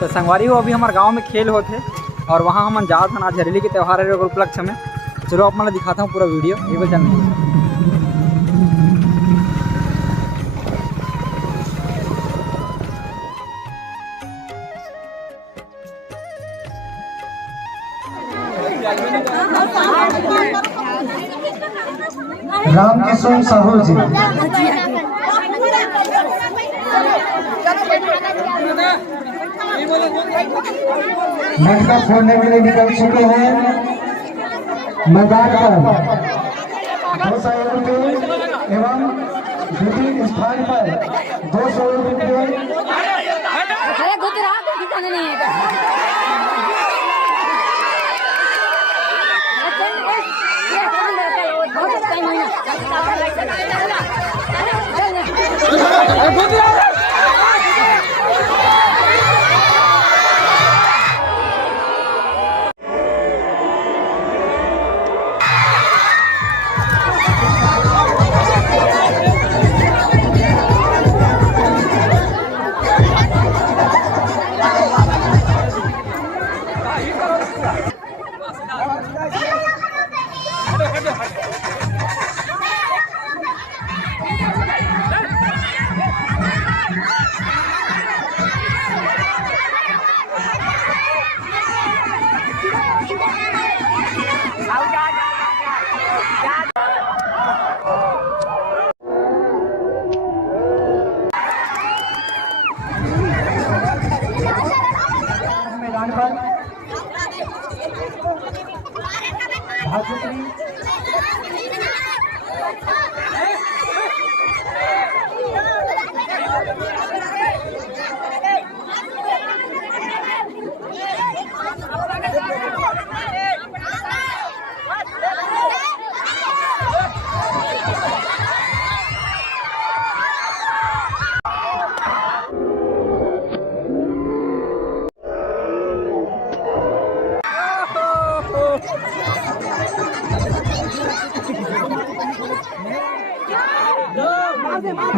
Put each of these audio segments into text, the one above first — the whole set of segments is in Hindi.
तो संगवारी हो अभी हमारे गांव में खेल होते और वहाँ हम जात हन आज हरेली के त्यौहार है उपलक्ष्य में। चलो आप मैं दिखाता हूँ पूरा वीडियो ये बल चलने। रामकिशोर साहू जी मटका फोड़ने के लिए निकल चुके हैं मैदान पर। 200 रुपये एवं द्वितीय स्थान पर 200 रुपये।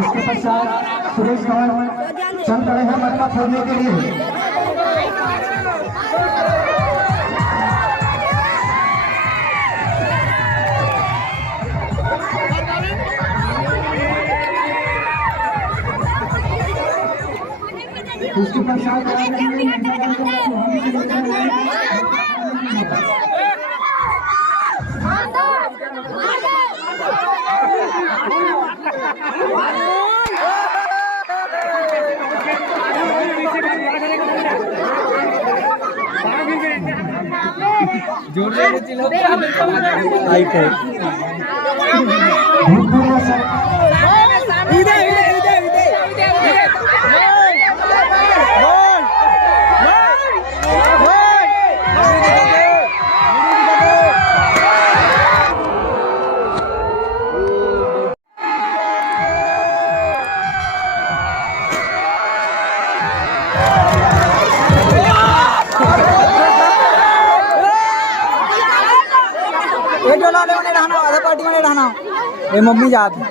इसके पश्चात सुरेश धवन चल रहे हैं मटका फोड़ने के लिए। उसके पश्चात जोर से ये मम्मी जात है।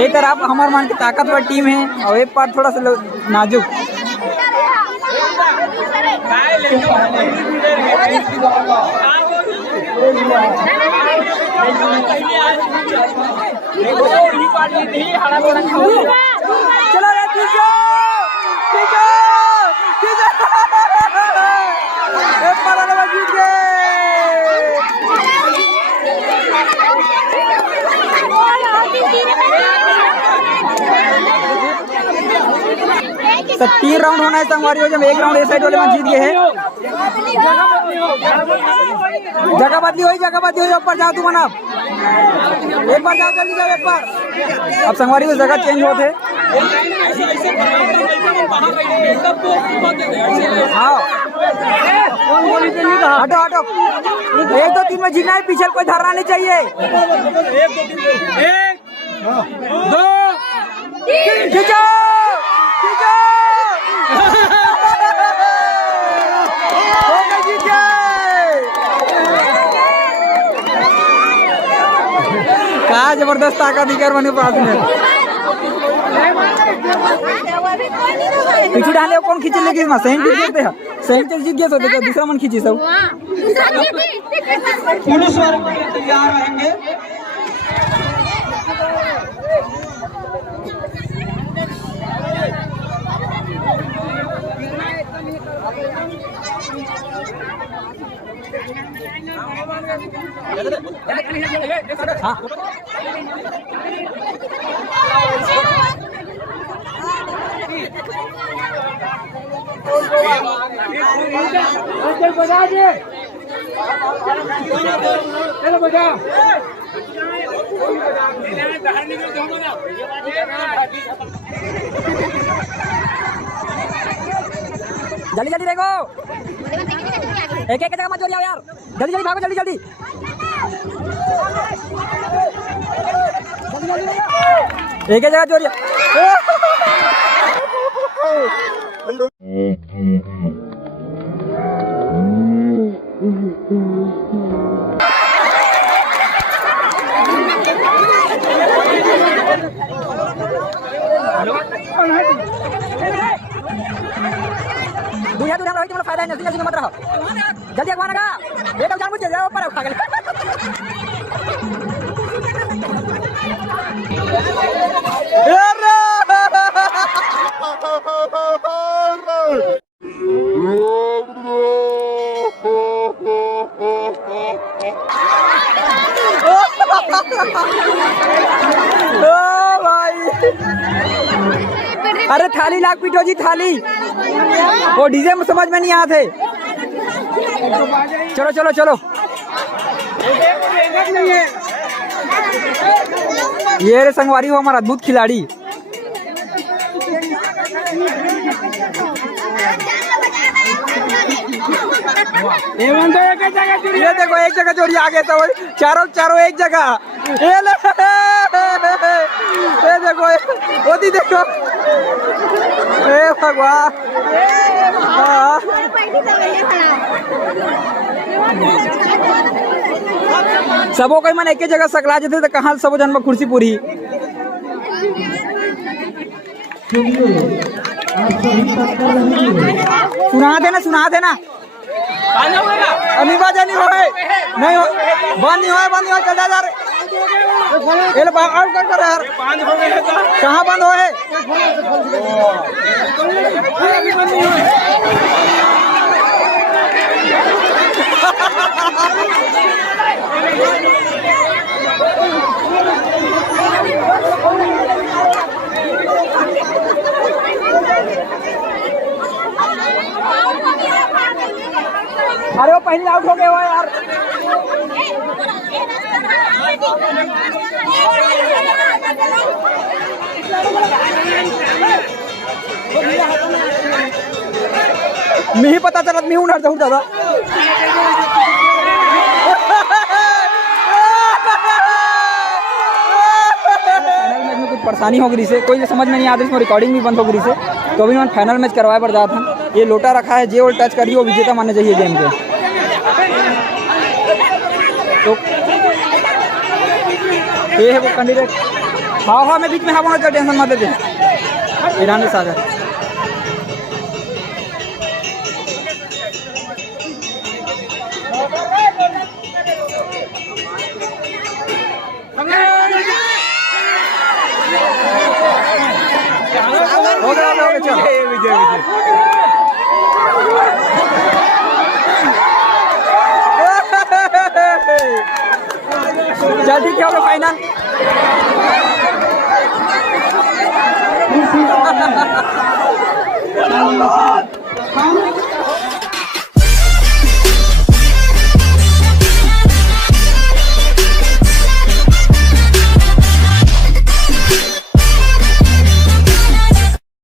एक तरफ हमारे मान की ताकतवर टीम है और एक पार थोड़ा सा नाजुक। चलो तो 3 राउंड होना है संगवारी हो। जब 1 राउंड इस साइड वाले में जीत गए हैं। जगह बदली हुई ऊपर जाओ तू मना एक बार जाओ जल्दी जाओ एक बार। अब संगवारी को जगह चेंज होते हटो 1 2 3 में जीतना है। पीछे कोई धरना नहीं चाहिए। 1 2 खींचो क्या जबरदस्त ताकत दिखा बने पास में। पीछू डाले कौन खींचे लेके इसमें सही जीतते हैं सही जीत गया तो देखो दूसरा मन खींची सब पुलिस वर्ग के लिए तैयार रहेंगे। बजा दे चलो बजा जल्दी जल्दी देखो एक एक जगह मत जोड़िए यार जल्दी जल्दी भागो जल्दी जल्दी एक एक जगह जोड़िए दुनिया दुनिया में तुम्हारा फायदा है नजदीक नजदीक मत रहो जल्दी अगवान का बेटा जान मुझे जाओ ऊपर उठा के अरे थाली लाख पीटो जी थाली वो डीजे में समझ में नहीं आते चलो चलो चलो ये रे संगवारी हो हमारा अद्भुत खिलाड़ी ये देखो एक जगह जोड़ी आगे तो चारों चारों एक जगह ये देखो मोदी देखो हे भगवान सबो कोई मन एक जगह सकला जाते तो कहाँ सबो जन्म कुर्सी पूरी सुना देना अनिवा जानी हो नहीं हो बंद नहीं हो चल जा रे ये लो आउट कर यार कहाँ बंद हो है अरे वो पहले आउट हो गए हुआ यार मी पता चला मी उन्हार जाऊन दादा कुछ परेशानी हो गई से कोई समझ में नहीं आता इसमें रिकॉर्डिंग भी बंद हो गई से तो अभी मैंने फाइनल मैच करवाया पर जाता था ये लोटा रखा है जे और टच करिए वो विजेता मानना चाहिए गेम के तो ये है वो कैंडिडेट हाँ मैं बीच में हाँ टेंशन मत लेते ईरान के साथ हो गया चलो चल ठीक है हो गया फाइनल